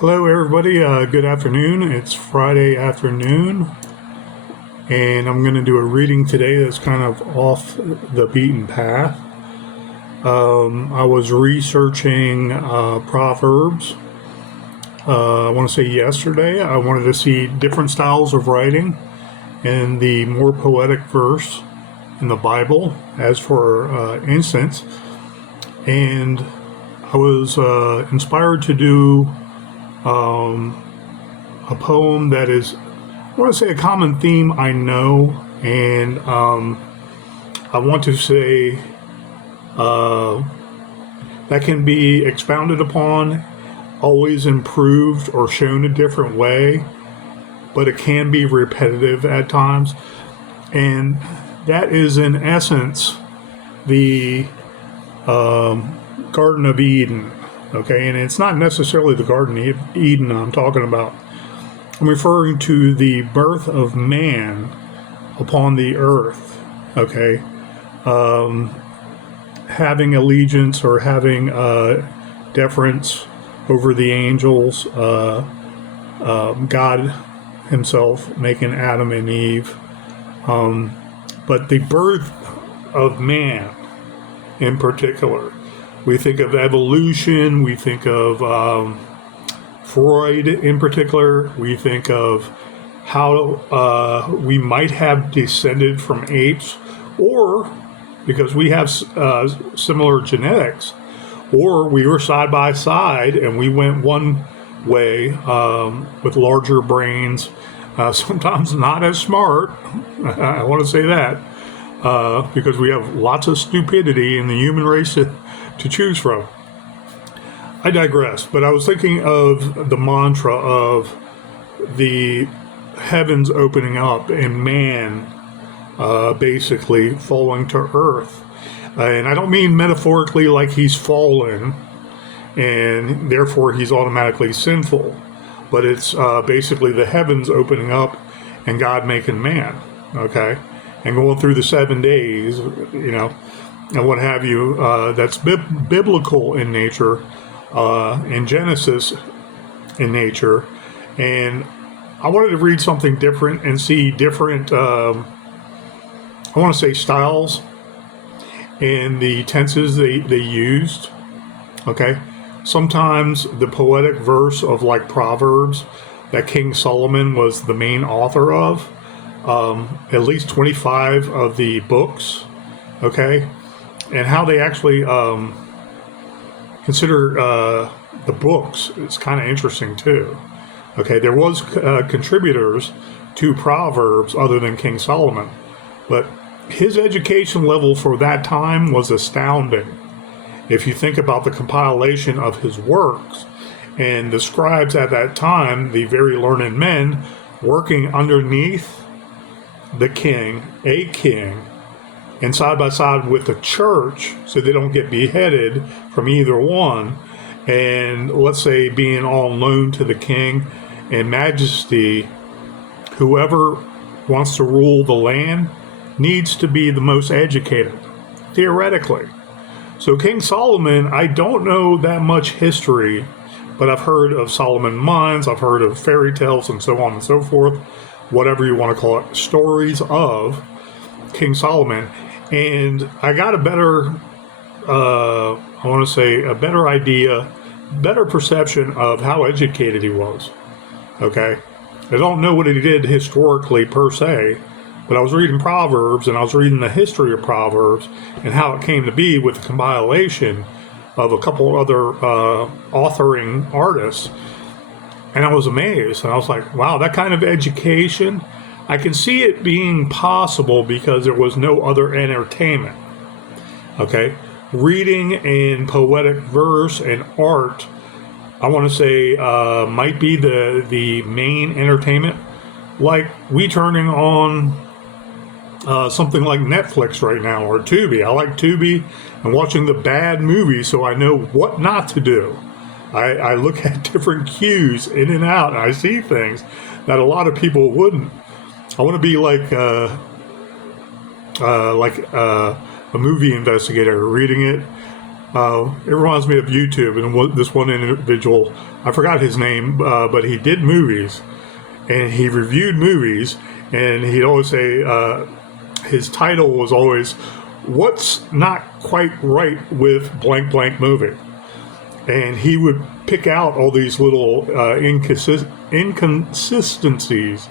Hello, everybody. Good afternoon. It's Friday afternoon, and I'm going to do a reading today that's kind of off the beaten path. I was researching Proverbs. I want to say yesterday. I wanted to see different styles of writing and the more poetic verse in the Bible, as for instance. And I was inspired to do a poem that is, I want to say, a common theme I know, and I want to say that can be expounded upon, always improved or shown a different way, but it can be repetitive at times. And that is, in essence, the Garden of Eden. Okay, and it's not necessarily the Garden of Eden I'm talking about. I'm referring to the birth of man upon the earth. Okay, having allegiance or having deference over the angels, God Himself making Adam and Eve, but the birth of man in particular. We think of evolution, we think of Freud in particular, we think of how we might have descended from apes, or because we have similar genetics, or we were side by side and we went one way with larger brains, sometimes not as smart. I want to say that because we have lots of stupidity in the human race to choose from. I digress, but I was thinking of the mantra of the heavens opening up and man basically falling to earth. And I don't mean metaphorically like he's fallen and therefore he's automatically sinful, but it's basically the heavens opening up and God making man, okay? And going through the 7 days, and what have you, that's biblical in nature, in Genesis in nature. And I wanted to read something different and see different, I want to say, styles and the tenses they used. Okay. Sometimes the poetic verse of like Proverbs that King Solomon was the main author of, at least 25 of the books. Okay. And how they actually consider the books is kind of interesting too. Okay, there was contributors to Proverbs other than King Solomon, but his education level for that time was astounding. If you think about the compilation of his works and the scribes at that time, the very learned men working underneath the king, a king, and side by side with the church, so they don't get beheaded from either one, and let's say being all known to the king and majesty, whoever wants to rule the land needs to be the most educated, theoretically. So King Solomon, I don't know that much history, but I've heard of Solomon mines, I've heard of fairy tales and so on and so forth, whatever you want to call it, stories of King Solomon. And I got a better, I want to say, a better idea, better perception of how educated he was. Okay? I don't know what he did historically per se, but I was reading Proverbs and I was reading the history of Proverbs and how it came to be with the compilation of a couple other authoring artists. And I was amazed. And I was like, wow, that kind of education, I can see it being possible because there was no other entertainment. Okay? Reading and poetic verse and art, I want to say, might be the main entertainment. Like we turning on something like Netflix right now, or Tubi. I like Tubi and watching the bad movies so I know what not to do. I look at different cues in and out, and I see things that a lot of people wouldn't. I want to be like a movie investigator, reading it, It reminds me of YouTube, and this one individual, I forgot his name, but he did movies, and he reviewed movies, and he'd always say his title was always, "What's Not Quite Right with Blank Blank Movie?" And he would pick out all these little inconsistencies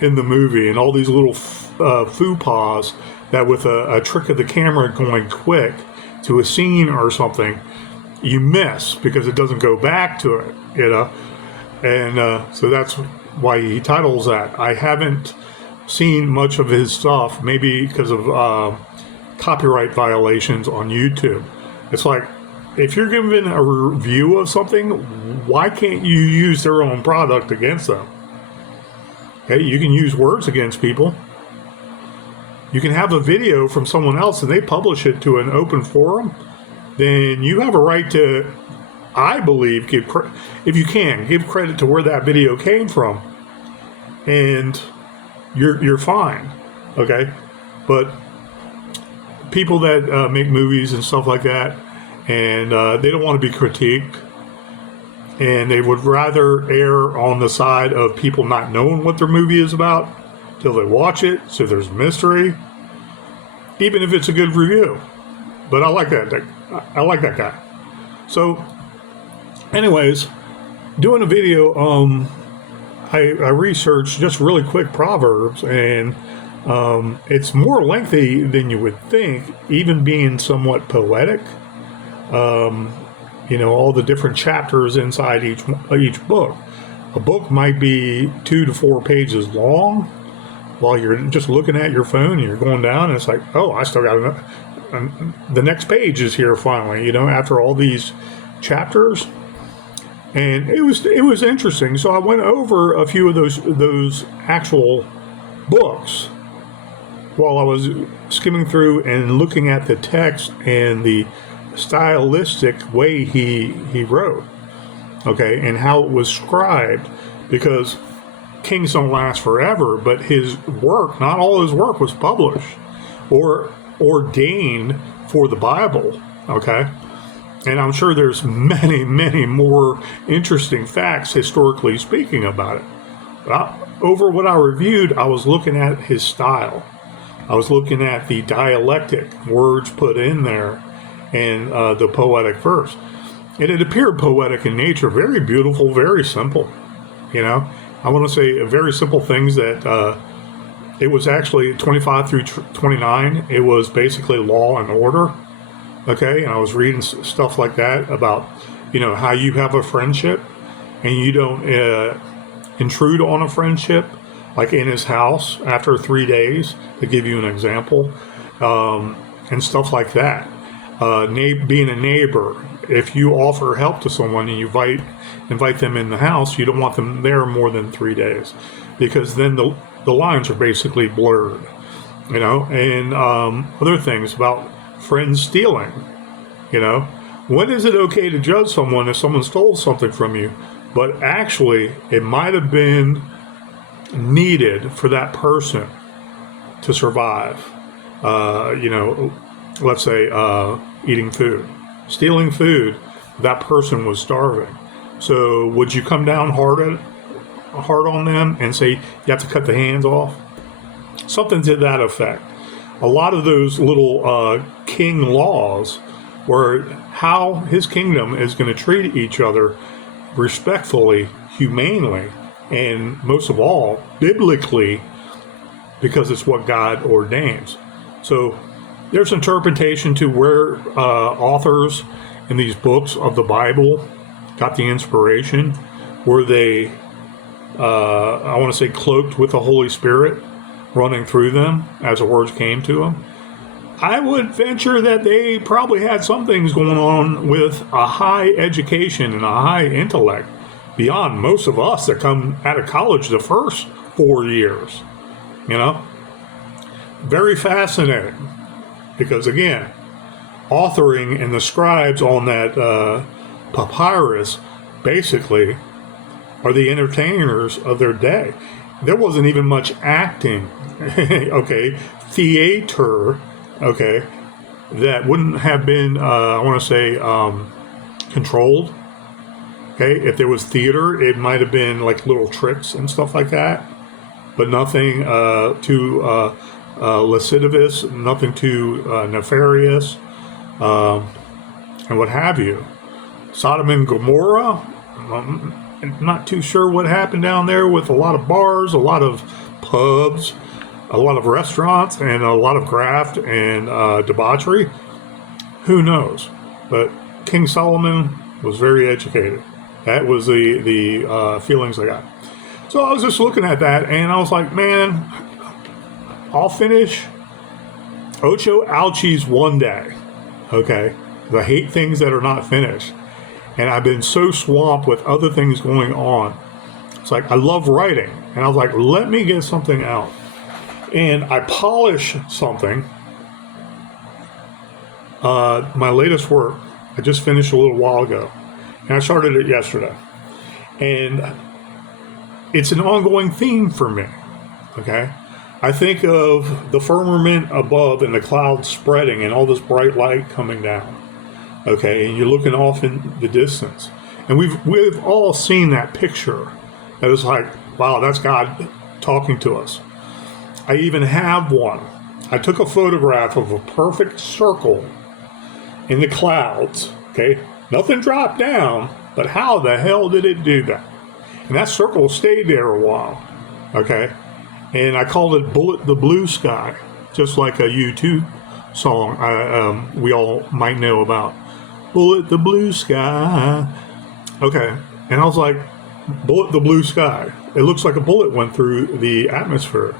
in the movie, and all these little faux pas that with a trick of the camera going quick to a scene or something, you miss because it doesn't go back to it, And so that's why he titles that. I haven't seen much of his stuff, maybe because of copyright violations on YouTube. It's like, if you're giving a review of something, why can't you use their own product against them? Okay, you can use words against people. You can have a video from someone else and they publish it to an open forum, then you have a right to, I believe, if you can, give credit to where that video came from. And you're fine, okay? But people that make movies and stuff like that, and they don't want to be critiqued, and they would rather err on the side of people not knowing what their movie is about till they watch it, so there's mystery, even if it's a good review. But I like that guy. So, anyways, doing a video, I researched just really quick Proverbs, and it's more lengthy than you would think, even being somewhat poetic. All the different chapters inside each book. A book might be 2 to 4 pages long, while you're just looking at your phone and you're going down, and it's like, oh, I still got enough. The next page is here finally, after all these chapters. And it was interesting. So I went over a few of those actual books while I was skimming through and looking at the text and the stylistic way he wrote, okay, and how it was scribed, because kings don't last forever, but his work, not all his work was published or ordained for the Bible, okay? And I'm sure there's many, many more interesting facts, historically speaking, about it. But over what I reviewed, I was looking at his style. I was looking at the dialectic, words put in there, and the poetic verse. And it appeared poetic in nature, very beautiful, very simple. I want to say very simple things that it was actually 25 through 29. It was basically law and order. Okay, and I was reading stuff like that about, how you have a friendship and you don't intrude on a friendship, like in his house after 3 days, to give you an example, and stuff like that. Being a neighbor, if you offer help to someone and you invite them in the house, you don't want them there more than 3 days, because then the lines are basically blurred, and other things about friends stealing. When is it okay to judge someone if someone stole something from you, but actually it might have been needed for that person to survive? Let's say eating food, stealing food, that person was starving. So would you come down hard on them and say you have to cut the hands off? Something to that effect. A lot of those little king laws were how his kingdom is going to treat each other respectfully, humanely, and most of all, biblically, because it's what God ordains. So there's interpretation to where authors in these books of the Bible got the inspiration. Were they, I want to say, cloaked with the Holy Spirit running through them as the words came to them? I would venture that they probably had some things going on with a high education and a high intellect beyond most of us that come out of college the first 4 years. Very fascinating. Because again, authoring and the scribes on that papyrus basically are the entertainers of their day. There wasn't even much acting, okay, theater, okay, that wouldn't have been, I want to say, controlled. Okay, if there was theater, it might have been like little tricks and stuff like that, but nothing too lascivious, nothing too nefarious, and what have you. Sodom and Gomorrah, I'm not too sure what happened down there with a lot of bars, a lot of pubs, a lot of restaurants, and a lot of graft and debauchery. Who knows? But King Solomon was very educated. That was the feelings I got. So I was just looking at that, and I was like, man, I'll finish Ocho Ouchies one day, okay? I hate things that are not finished. And I've been so swamped with other things going on. It's like, I love writing. And I was like, let me get something out. And I polish something. My latest work, I just finished a little while ago. And I started it yesterday. And it's an ongoing theme for me, okay? I think of the firmament above and the clouds spreading and all this bright light coming down, okay? And you're looking off in the distance. And we've all seen that picture. That is like, wow, that's God talking to us. I even have one. I took a photograph of a perfect circle in the clouds, okay? Nothing dropped down, but how the hell did it do that? And that circle stayed there a while, okay? And I called it Bullet the Blue Sky, just like a U2 song we all might know about. Bullet the Blue Sky. Okay, and I was like, Bullet the Blue Sky. It looks like a bullet went through the atmosphere.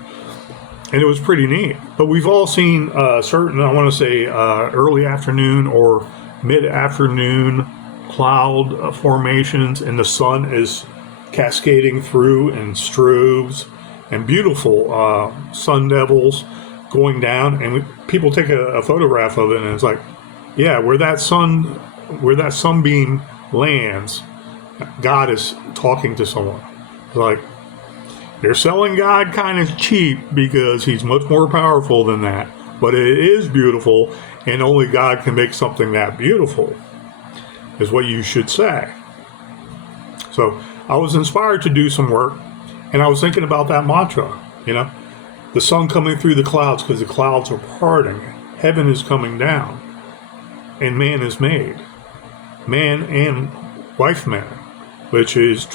And it was pretty neat. But we've all seen certain, I want to say, early afternoon or mid-afternoon cloud formations, and the sun is cascading through and strobes and beautiful sun devils going down, and people take a photograph of it, and it's like, yeah, where that sunbeam lands, God is talking to someone. It's like, they're selling God kind of cheap because he's much more powerful than that, but it is beautiful, and only God can make something that beautiful, is what you should say. So I was inspired to do some work, and I was thinking about that mantra, the sun coming through the clouds because the clouds are parting, heaven is coming down, and man is made, man and wife man, which is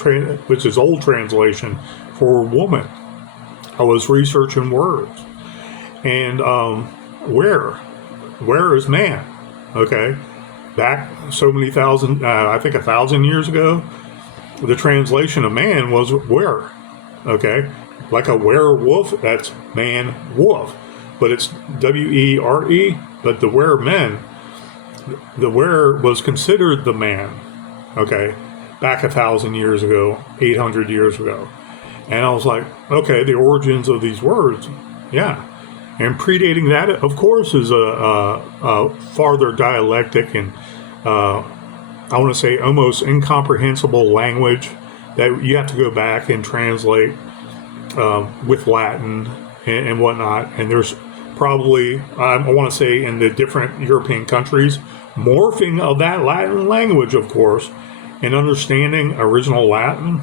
old translation for woman. I was researching words, and where is man? Okay, back so many thousand, I think 1,000 years ago, the translation of man was where. Okay, like a werewolf, that's man wolf, but it's W-E-R-E. But the were men, the were was considered the man. Okay, back 1,000 years ago, 800 years ago, and I was like, okay, the origins of these words, yeah. And predating that, of course, is a farther dialectic and I want to say almost incomprehensible language that you have to go back and translate with Latin and whatnot. And there's probably, I want to say, in the different European countries, morphing of that Latin language, of course, and understanding original Latin.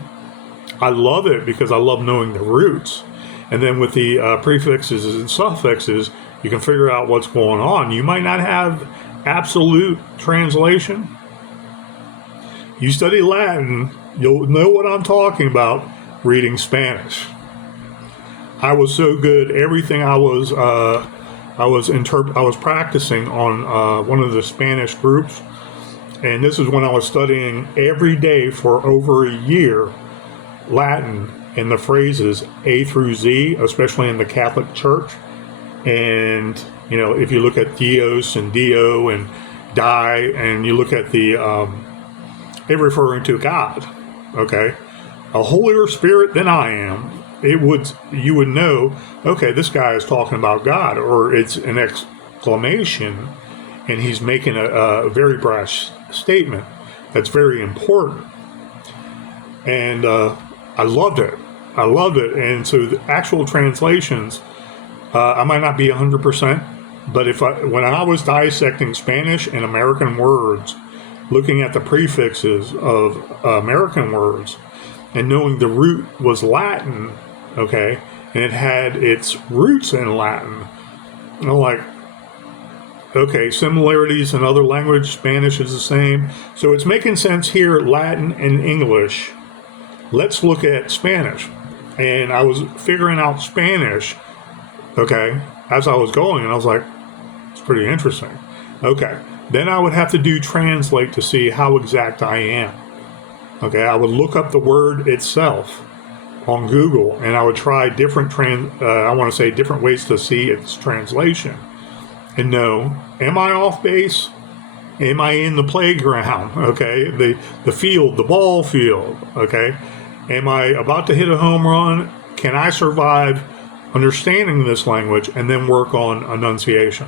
I love it because I love knowing the roots. And then with the prefixes and suffixes, you can figure out what's going on. You might not have absolute translation. You study Latin, you'll know what I'm talking about reading Spanish. I was so good. Everything I was practicing on one of the Spanish groups, and this is when I was studying every day for over a year Latin and the phrases A through Z, especially in the Catholic Church. And if you look at Dios and Dio and Die, and you look at the it referring to God, okay, a holier spirit than I am, you would know, okay, this guy is talking about God, or it's an exclamation, and he's making a very brash statement that's very important. And I loved it. And so the actual translations, I might not be 100%, But when I was dissecting Spanish and American words, looking at the prefixes of American words, and knowing the root was Latin, okay, and it had its roots in Latin, I'm like, okay, similarities in other language, Spanish is the same. So it's making sense here, Latin and English. Let's look at Spanish. And I was figuring out Spanish, okay, as I was going, and I was like, it's pretty interesting. Okay, then I would have to do translate to see how exact I am. Okay, I would look up the word itself on Google, and I would try different different ways to see its translation. And know, am I off base? Am I in the playground? Okay, the field, the ball field. Okay, am I about to hit a home run? Can I survive understanding this language and then work on enunciation?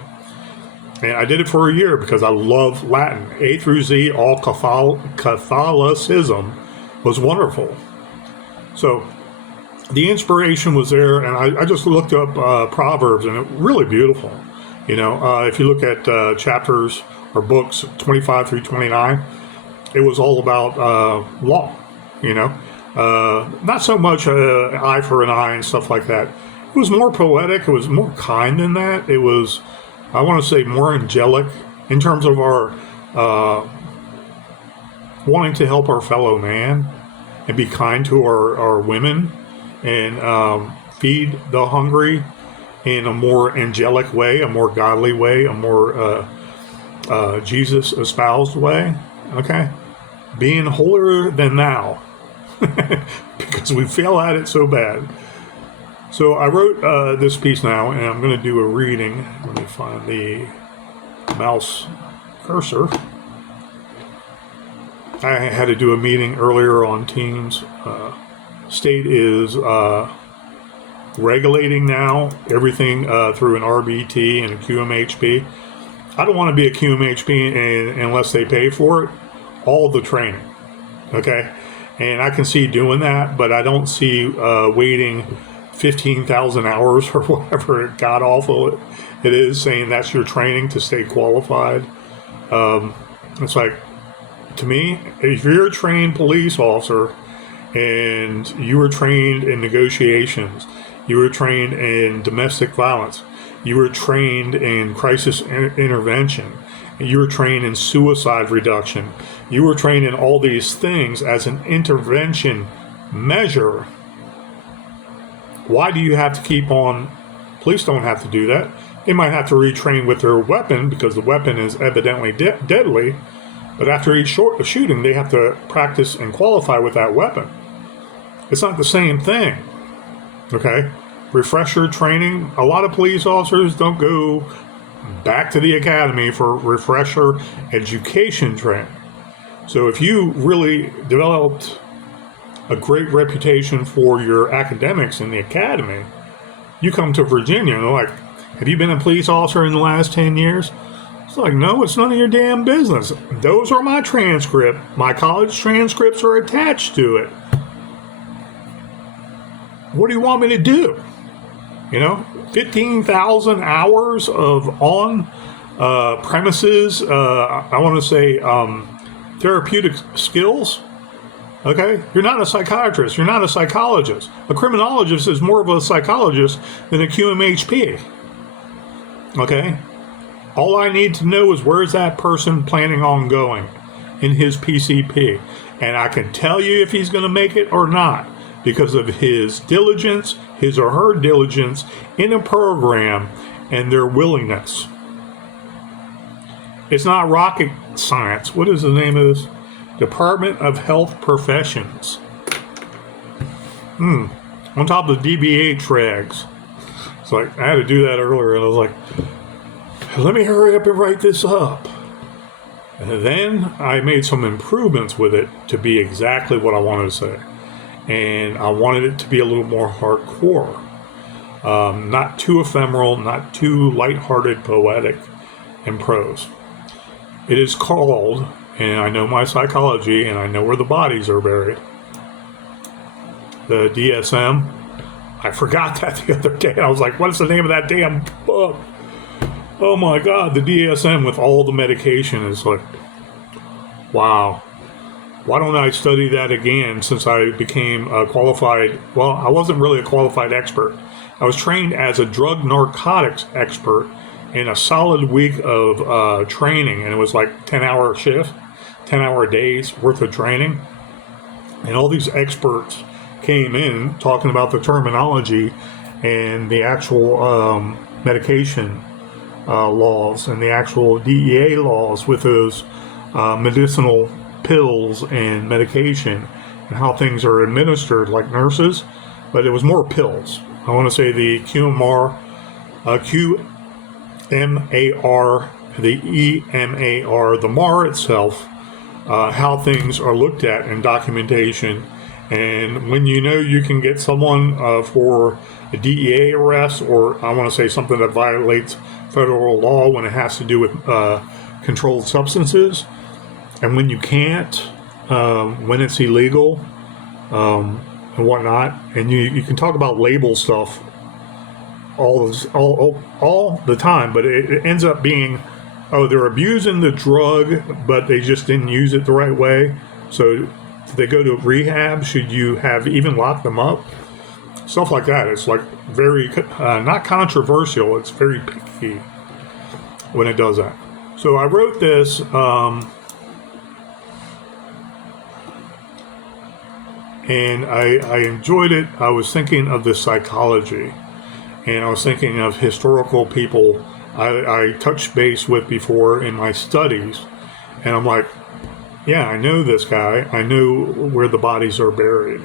And I did it for a year because I love Latin. A through Z, all Catholicism was wonderful. So the inspiration was there, and I just looked up Proverbs, and it really beautiful. You know, if you look at chapters or books 25 through 29, it was all about law, you know. Not so much eye for an eye and stuff like that. It was more poetic. It was more kind than that. It was, I want to say, more angelic in terms of our wanting to help our fellow man and be kind to our women and feed the hungry in a more angelic way, a more godly way, a more Jesus espoused way, okay? Being holier than thou, because we fail at it so bad. So I wrote this piece now, and I'm going to do a reading. Let me find the mouse cursor. I had to do a meeting earlier on Teams. State is regulating now everything through an RBT and a QMHP. I don't want to be a QMHP unless they pay for it. All the training, okay? And I can see doing that, but I don't see waiting 15,000 hours or whatever god awful it is, saying that's your training to stay qualified. It's like, to me, if you're a trained police officer and you were trained in negotiations, you were trained in domestic violence, you were trained in crisis intervention, you were trained in suicide reduction, you were trained in all these things as an intervention measure, why do you have to keep on? Police don't have to do that. They might have to retrain with their weapon because the weapon is evidently deadly, but after each shooting, they have to practice and qualify with that weapon. It's not the same thing, okay? Refresher training, a lot of police officers don't go back to the academy for refresher education training. So if you really developed a great reputation for your academics in the academy, you come to Virginia and they're like, have you been a police officer in the last 10 years? It's like, no, it's none of your damn business. Those are my transcript. My college transcripts are attached to it. What do you want me to do? You know, 15,000 hours of on premises, I want to say therapeutic skills. Okay? You're not a psychiatrist. You're not a psychologist. A criminologist is more of a psychologist than a QMHP. Okay? All I need to know is where's that person planning on going in his PCP. And I can tell you if he's going to make it or not because of his diligence, his or her diligence in a program and their willingness. It's not rocket science. What is the name of this? Department of Health Professions. On top of the DBA regs. It's like, I had to do that earlier, and I was like, let me hurry up and write this up. And then I made some improvements with it to be exactly what I wanted to say. And I wanted it to be a little more hardcore. Not too ephemeral, not too lighthearted, poetic, and prose. It is called, and I know my psychology, and I know where the bodies are buried, the DSM. I forgot that the other day. I was like, what's the name of that damn book? Oh my God, the DSM with all the medication is like, wow. Why don't I study that again since I became a qualified, well, I wasn't really a qualified expert. I was trained as a drug narcotics expert in a solid week of training, and it was like 10-hour shift, 10-hour days worth of training. And all these experts came in talking about the terminology and the actual medication laws and the actual DEA laws with those medicinal pills and medication and how things are administered like nurses, but it was more pills. I want to say the QMR, the EMAR, the MAR itself, how things are looked at in documentation. And when you know you can get someone for a DEA arrest, or I want to say something that violates federal law when it has to do with controlled substances, and when you can't, when it's illegal and whatnot, and you can talk about label stuff all the time, but it ends up being, oh, they're abusing the drug, but they just didn't use it the right way. So if they go to rehab, should you have even locked them up? Stuff like that. It's like very, not controversial, it's very picky when it does that. So I wrote this, and I enjoyed it. I was thinking of the psychology, and I was thinking of historical people I touched base with before in my studies, and I'm like, yeah, I know this guy. I know where the bodies are buried.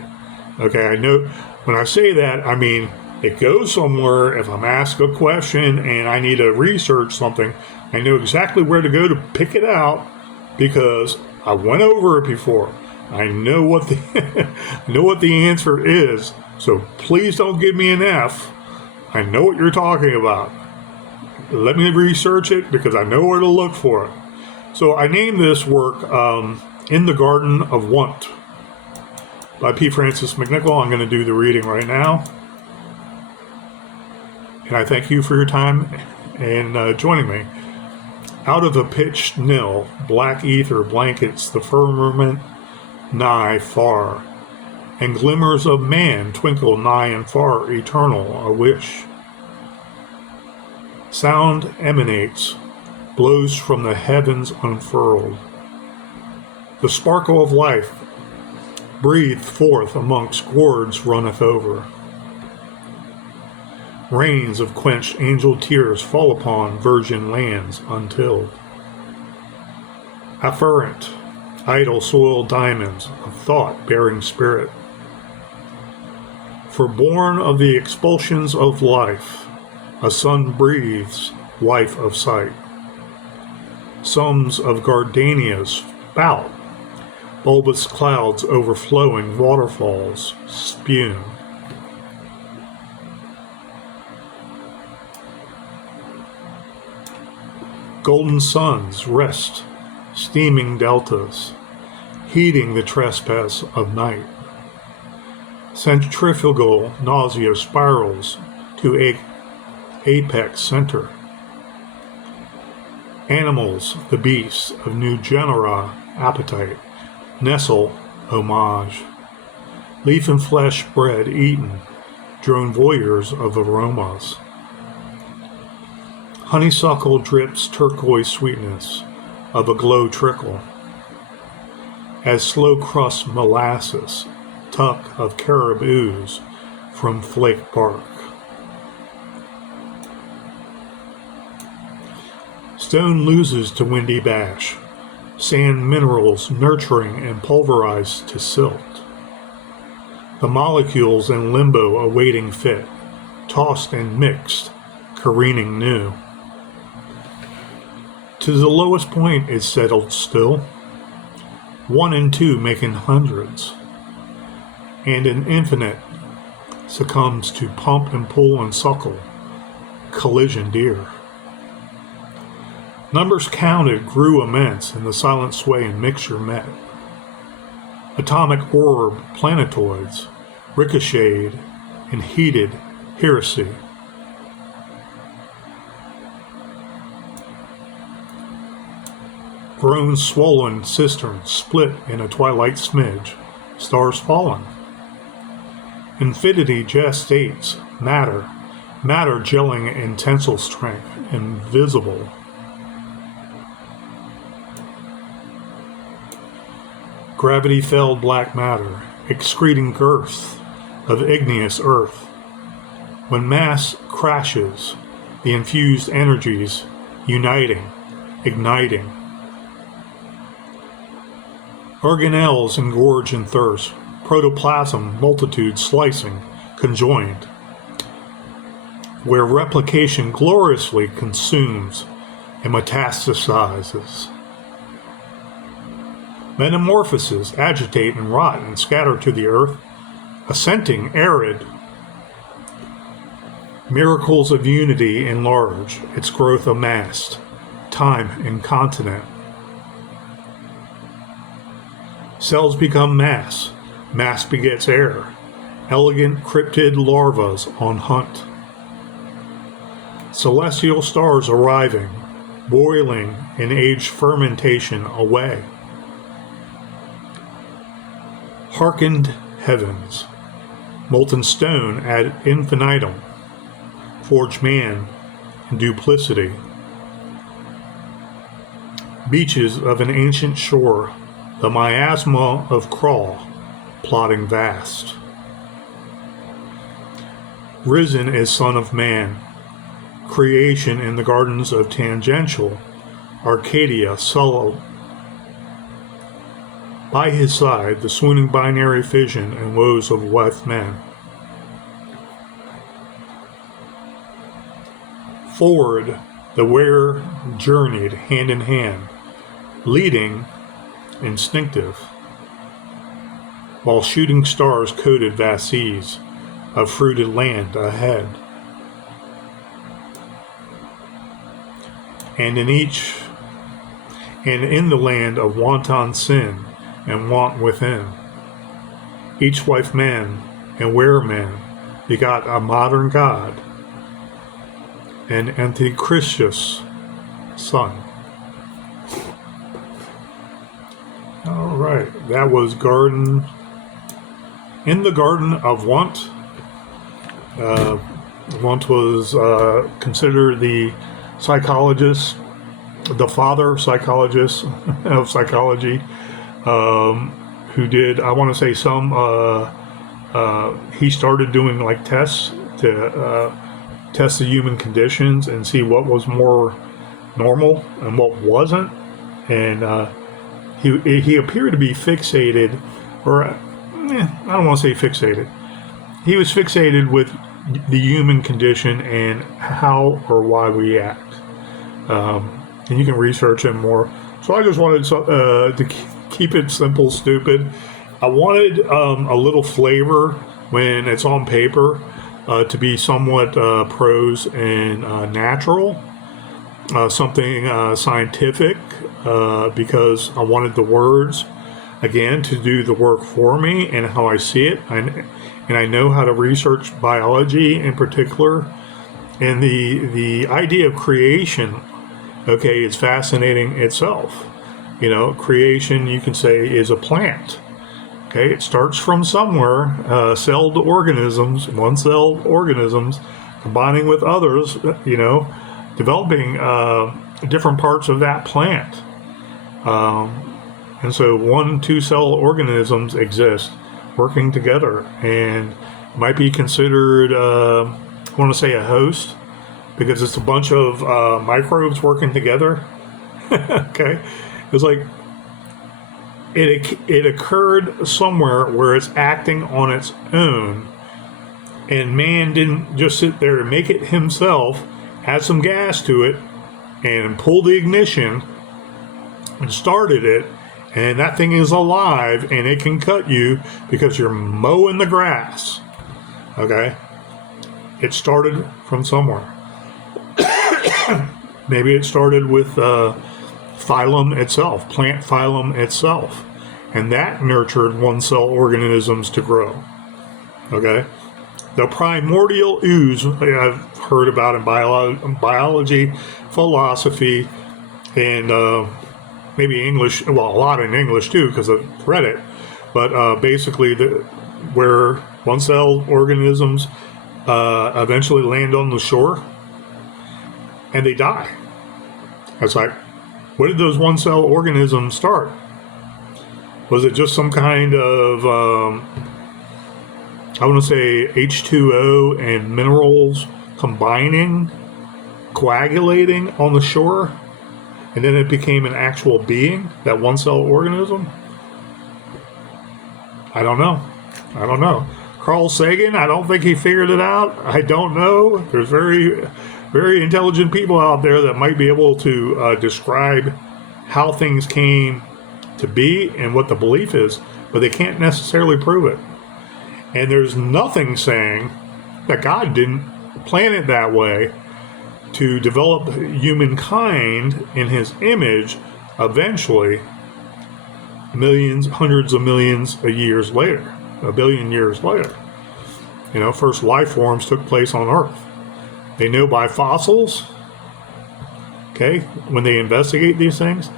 Okay, I know. When I say that, I mean it goes somewhere. If I'm asked a question and I need to research something, I know exactly where to go to pick it out because I went over it before. I know what the answer is. So please don't give me an F. I know what you're talking about. Let me research it because I know where to look for it. So I named this work In the Garden of Wundt by P. Francis McNichol. I'm going to do the reading right now. And I thank you for your time and joining me. Out of a pitched nil, black ether blankets the firmament nigh far, and glimmers of man twinkle nigh and far, eternal, a wish. Sound emanates, blows from the heavens unfurled. The sparkle of life, breathed forth amongst gourds, runneth over. Rains of quenched angel tears fall upon virgin lands untilled. Afferent, idle soil diamonds of thought bearing spirit. For born of the expulsions of life, a sun breathes, wife of sight. Sums of gardenias spout, bulbous clouds overflowing waterfalls, spewn. Golden suns rest, steaming deltas, heeding the trespass of night. Centrifugal nausea spirals to apex center. Animals, the beasts of new genera, appetite, nestle, ommage. Leaf and flesh bread eaten, drone voyeurs of aromas. Honeysuckle drips turquoise sweetness of aglow trickle. As slow crust molasses, tuck of carob ooze from flake bark. Stone loses to windy bash, sand minerals nurturing and pulverized to silt. The molecules in limbo awaiting fit, tossed and mixed, careening new. To the lowest point is settled still, 1 and 2 making hundreds, and an infinite succumbs to pump and pull and suckle, collision dear. Numbers counted grew immense, and the silent sway and mixture met. Atomic orb planetoids ricocheted in heated heresy. Grown swollen cisterns split in a twilight smidge, stars fallen. Infinity gestates matter, matter gelling in tensile strength, invisible. Gravity-felled black matter, excreting girth of igneous earth. When mass crashes, the infused energies uniting, igniting. Organelles engorge in thirst, protoplasm multitude slicing, conjoined. Where replication gloriously consumes and metastasizes. Metamorphoses agitate and rot and scatter to the earth, assenting arid. Miracles of unity enlarge, its growth amassed, time incontinent. Cells become mass, mass begets air, elegant cryptid larvas on hunt. Celestial stars arriving, boiling in aged fermentation away. Hearkened heavens, molten stone ad infinitum, forged man in duplicity. Beaches of an ancient shore, the miasma of crawl, plodding vast. Risen is Son of Man, creation in the gardens of tangential Arcadia sullied. By his side, the swooning binary fission and woes of wife men. Forward, the wearer journeyed hand in hand, leading, instinctive, while shooting stars coated vast seas of fruited land ahead. And in the land of wanton sin and want within, each wife man and were man begot a modern god, an antichristus son. All right, that was in the Garden of Wundt. Wundt was considered the psychologist, the father psychologist of psychology, who did, I want to say, he started doing like tests to test the human conditions and see what was more normal and what wasn't. And he appeared to be fixated, or I don't want to say fixated. He was fixated with the human condition and how or why we act. And you can research him more. So I just wanted to keep it simple, stupid. I wanted a little flavor when it's on paper to be somewhat prose and natural, something scientific, because I wanted the words, again, to do the work for me and how I see it. And I know how to research biology in particular. And the idea of creation, okay, is fascinating itself. You know, creation, you can say, is a plant. Okay, it starts from somewhere, celled organisms, one-celled organisms, combining with others, you know, developing different parts of that plant. And so 1-2 cell organisms exist working together and might be considered, I want to say, a host, because it's a bunch of microbes working together. Okay, it's like it occurred somewhere where it's acting on its own, and man didn't just sit there and make it himself, add some gas to it, and pull the ignition and started it, and that thing is alive and it can cut you because you're mowing the grass. Okay, it started from somewhere. Maybe it started with phylum itself, plant phylum itself, and that nurtured 1-cell organisms to grow. Okay, the primordial ooze I've heard about in biology, philosophy, and maybe English, well, a lot in English too, because I've read it. But basically, where one-cell organisms eventually land on the shore and they die. It's like, where did those one-cell organisms start? Was it just some kind of, I want to say, H2O and minerals combining, coagulating on the shore, and then it became an actual being, that one-cell organism? I don't know. Carl Sagan, I don't think he figured it out. I don't know. There's very, very intelligent people out there that might be able to describe how things came to be and what the belief is, but they can't necessarily prove it. And there's nothing saying that God didn't plan it that way to develop humankind in his image eventually, millions, hundreds of millions of years later, a billion years later. First life forms took place on Earth. They know by fossils, okay, when they investigate these things.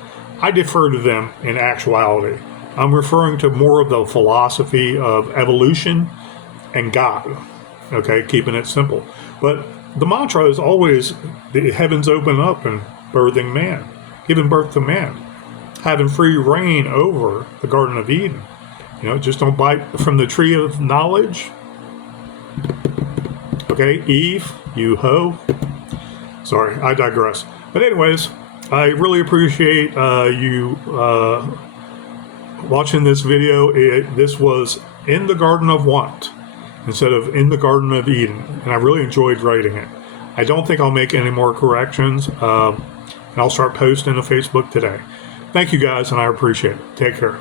I defer to them in actuality. I'm referring to more of the philosophy of evolution and God, okay, keeping it simple. But the mantra is always the heavens open up and birthing man, giving birth to man, having free reign over the Garden of Eden. Just don't bite from the tree of knowledge. Okay, Eve, you hoe. Sorry, I digress. But anyways, I really appreciate you watching this video. This was in the Garden of Wundt instead of in the Garden of Eden, and I really enjoyed writing it. I don't think I'll make any more corrections, and I'll start posting to Facebook today. Thank you guys, and I appreciate it. Take care.